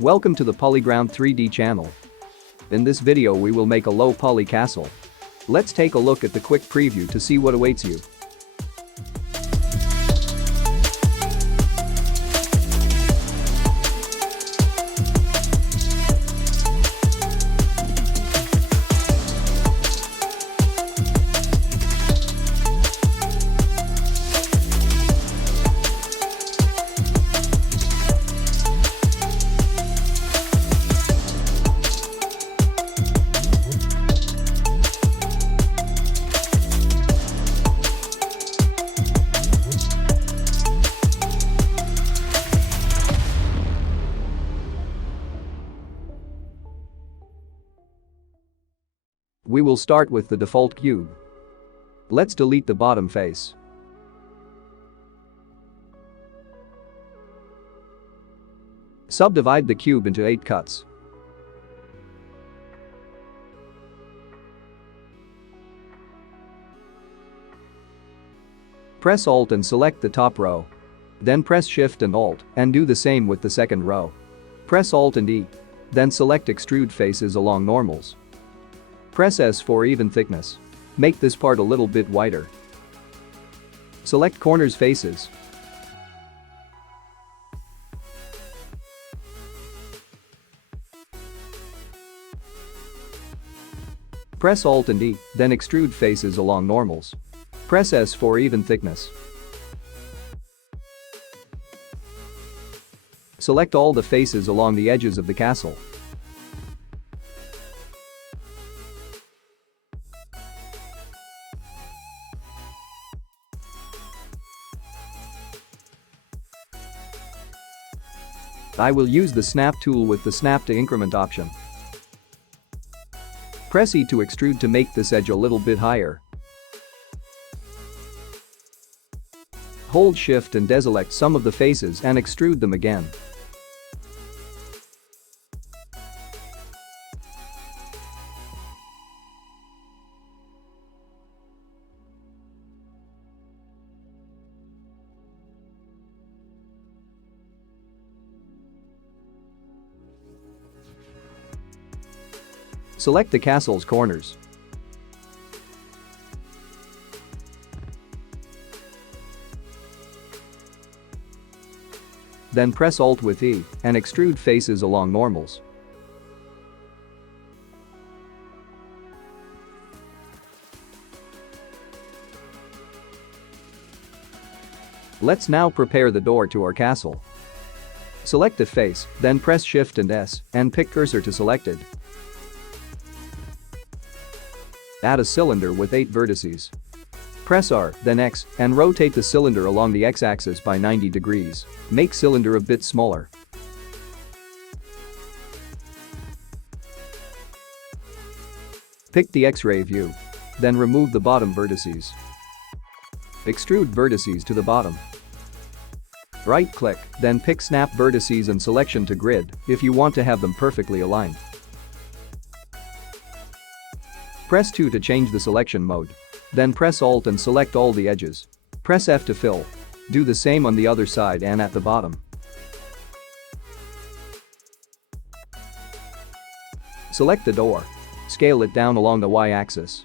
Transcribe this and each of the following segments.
Welcome to the PolyGround 3D channel. In this video we will make a low poly castle. Let's take a look at the quick preview to see what awaits you. We will start with the default cube. Let's delete the bottom face. Subdivide the cube into 8 cuts. Press Alt and select the top row. Then press Shift and Alt and do the same with the second row. Press Alt and E. Then select extrude faces along normals. Press S for even thickness. Make this part a little bit wider. Select corners faces. Press Alt and E, then extrude faces along normals. Press S for even thickness. Select all the faces along the edges of the castle. I will use the snap tool with the snap to increment option. Press E to extrude to make this edge a little bit higher. Hold Shift and deselect some of the faces and extrude them again. Select the castle's corners. Then press Alt with E and extrude faces along normals. Let's now prepare the door to our castle. Select a face, then press Shift and S and pick cursor to selected. Add a cylinder with 8 vertices. Press R, then X, and rotate the cylinder along the X-axis by 90 degrees. Make cylinder a bit smaller. Pick the X-ray view. Then remove the bottom vertices. Extrude vertices to the bottom. Right-click, then pick Snap Vertices and Selection to Grid if you want to have them perfectly aligned. Press 2 to change the selection mode. Then press Alt and select all the edges. Press F to fill. Do the same on the other side and at the bottom. Select the door. Scale it down along the Y-axis.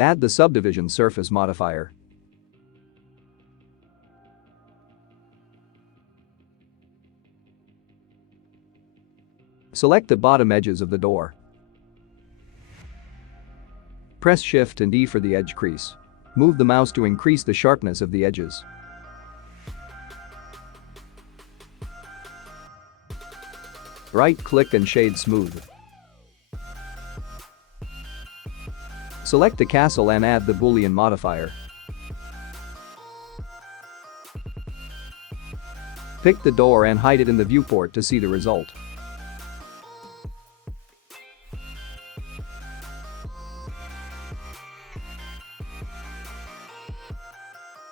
Add the subdivision surface modifier. Select the bottom edges of the door. Press Shift and E for the edge crease. Move the mouse to increase the sharpness of the edges. Right-click and shade smooth. Select the castle and add the Boolean modifier. Pick the door and hide it in the viewport to see the result.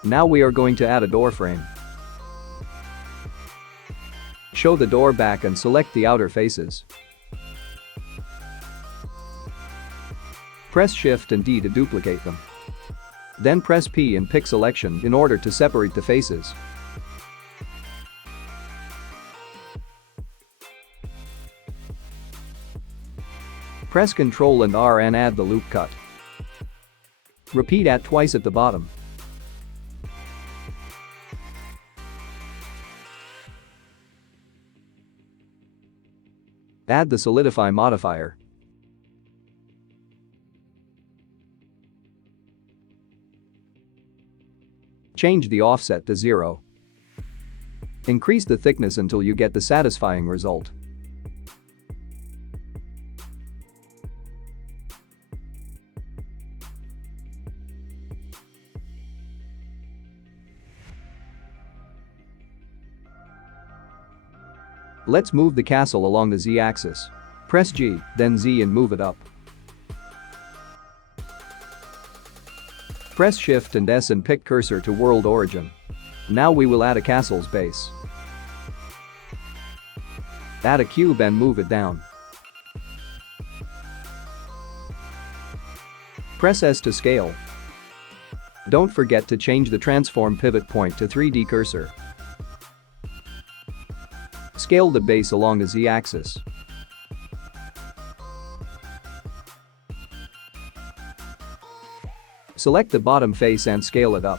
Now we are going to add a door frame. Show the door back and select the outer faces. Press Shift and D to duplicate them. Then press P and pick selection in order to separate the faces. Press Ctrl and R and add the loop cut. Repeat at twice at the bottom. Add the solidify modifier. Change the offset to 0. Increase the thickness until you get the satisfying result. Let's move the castle along the Z-axis. Press G, then Z and move it up. Press Shift and S and pick cursor to world origin. Now we will add a castle's base. Add a cube and move it down. Press S to scale. Don't forget to change the transform pivot point to 3D cursor. Scale the base along the Z-axis. Select the bottom face and scale it up.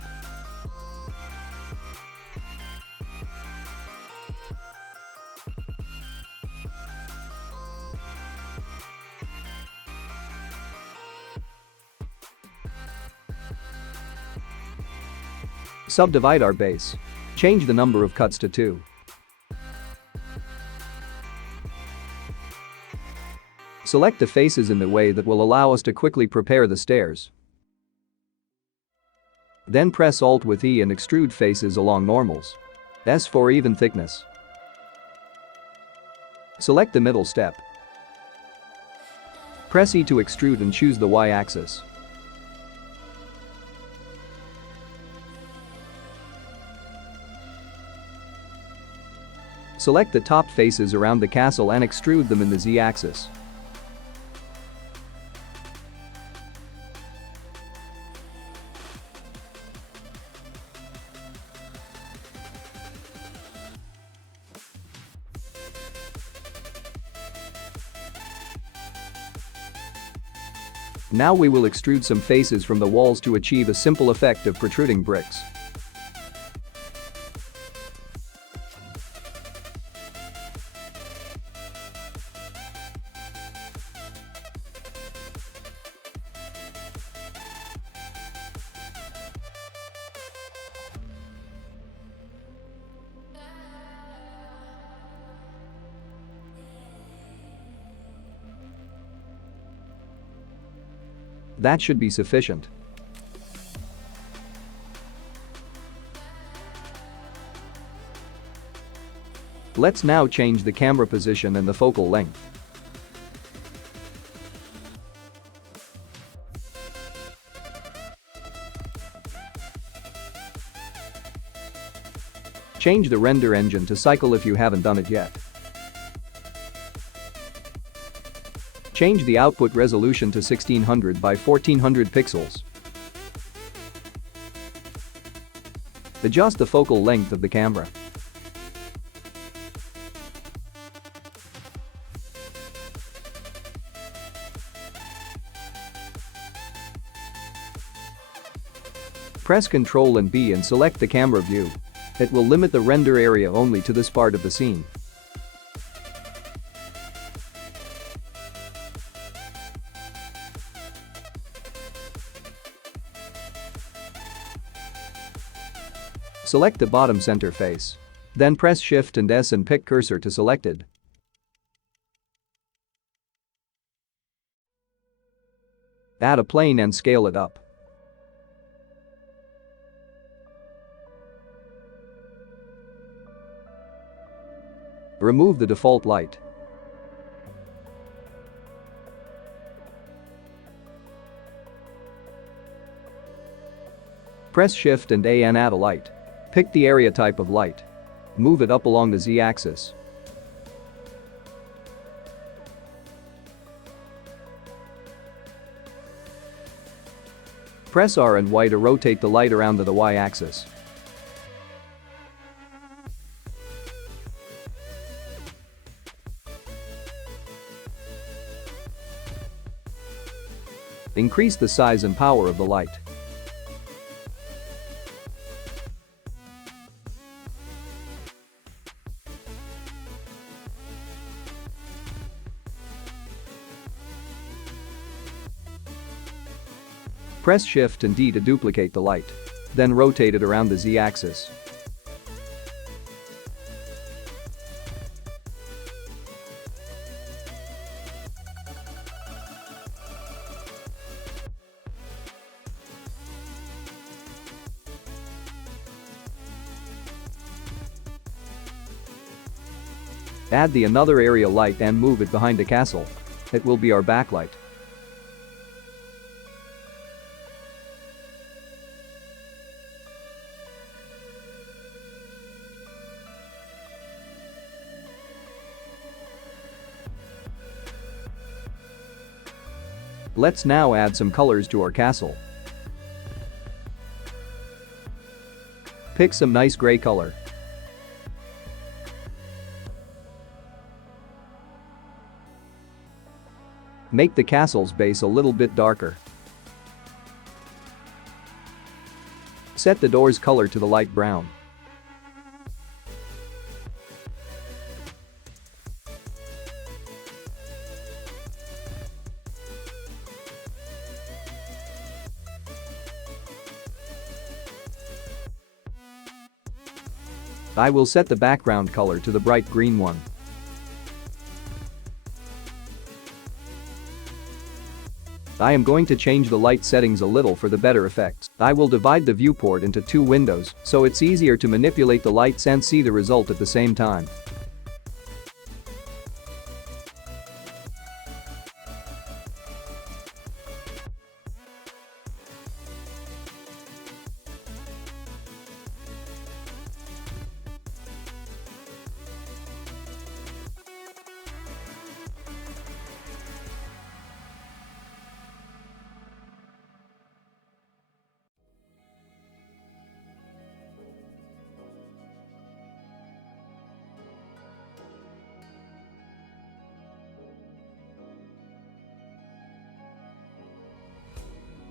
Subdivide our base. Change the number of cuts to 2. Select the faces in the way that will allow us to quickly prepare the stairs. Then press Alt with E and extrude faces along normals. S for even thickness. Select the middle step. Press E to extrude and choose the Y-axis. Select the top faces around the castle and extrude them in the Z-axis. Now we will extrude some faces from the walls to achieve a simple effect of protruding bricks. That should be sufficient. Let's now change the camera position and the focal length. Change the render engine to cycle if you haven't done it yet. Change the output resolution to 1600 by 1400 pixels. Adjust the focal length of the camera. Press Ctrl and B and select the camera view. It will limit the render area only to this part of the scene. Select the bottom center face. Then press Shift and S and pick cursor to selected. Add a plane and scale it up. Remove the default light. Press Shift and A and add a light. Pick the area type of light. Move it up along the Z-axis. Press R and Y to rotate the light around the Y-axis. Increase the size and power of the light. Press Shift and D to duplicate the light. Then rotate it around the Z-axis. Add the another area light and move it behind the castle. It will be our backlight. Let's now add some colors to our castle. Pick some nice gray color. Make the castle's base a little bit darker. Set the door's color to the light brown. I will set the background color to the bright green one. I am going to change the light settings a little for the better effects. I will divide the viewport into 2 windows, so it's easier to manipulate the lights and see the result at the same time.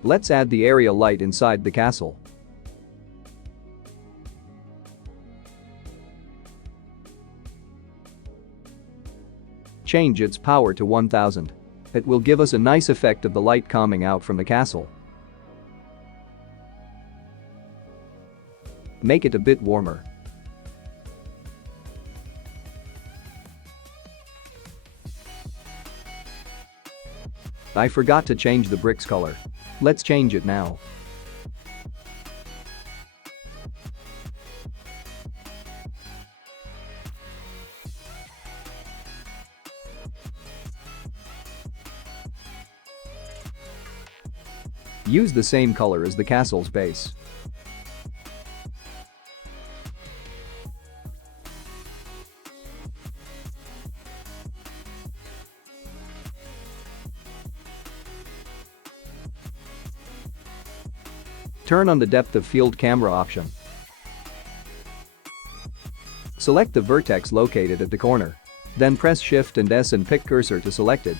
Let's add the area light inside the castle. Change its power to 1000. It will give us a nice effect of the light coming out from the castle. Make it a bit warmer. I forgot to change the bricks color. Let's change it now. Use the same color as the castle's base. Turn on the depth of field camera option. Select the vertex located at the corner. Then press Shift and S and pick cursor to selected.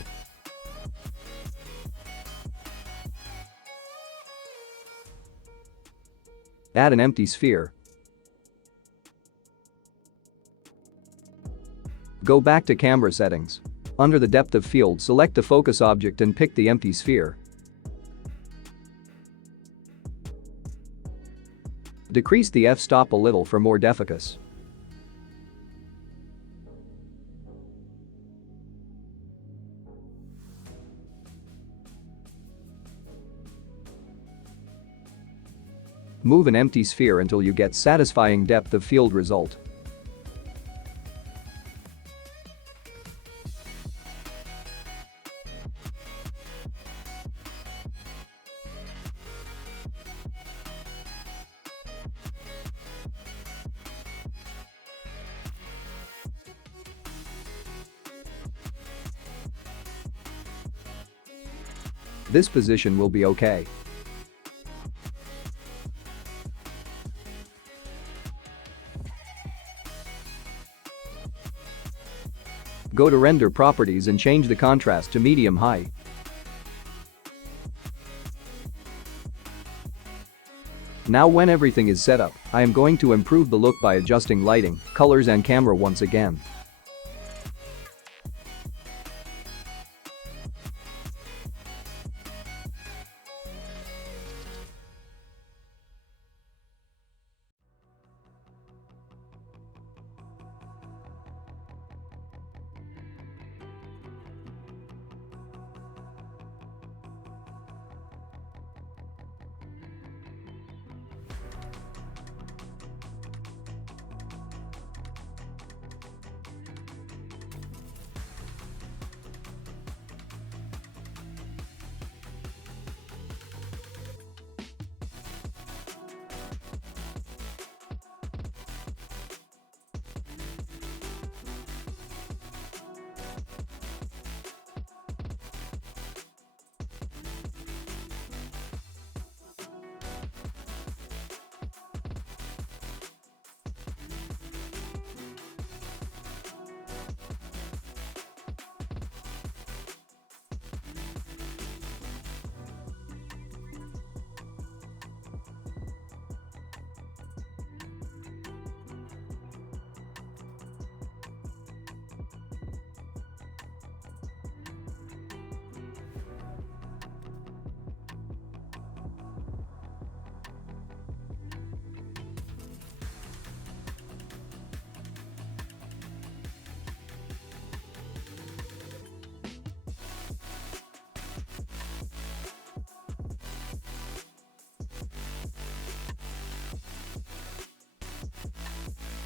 Add an empty sphere. Go back to camera settings. Under the depth of field, select the focus object and pick the empty sphere. Decrease the f-stop a little for more defocus. Move an empty sphere until you get satisfying depth of field result. This position will be okay. Go to render properties and change the contrast to medium high. Now when everything is set up, I am going to improve the look by adjusting lighting, colors and camera once again.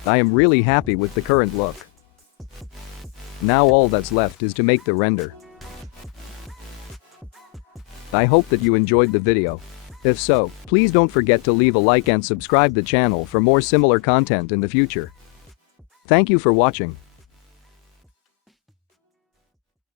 I am really happy with the current look. Now all that's left is to make the render. I hope that you enjoyed the video. If so, please don't forget to leave a like and subscribe the channel for more similar content in the future. Thank you for watching.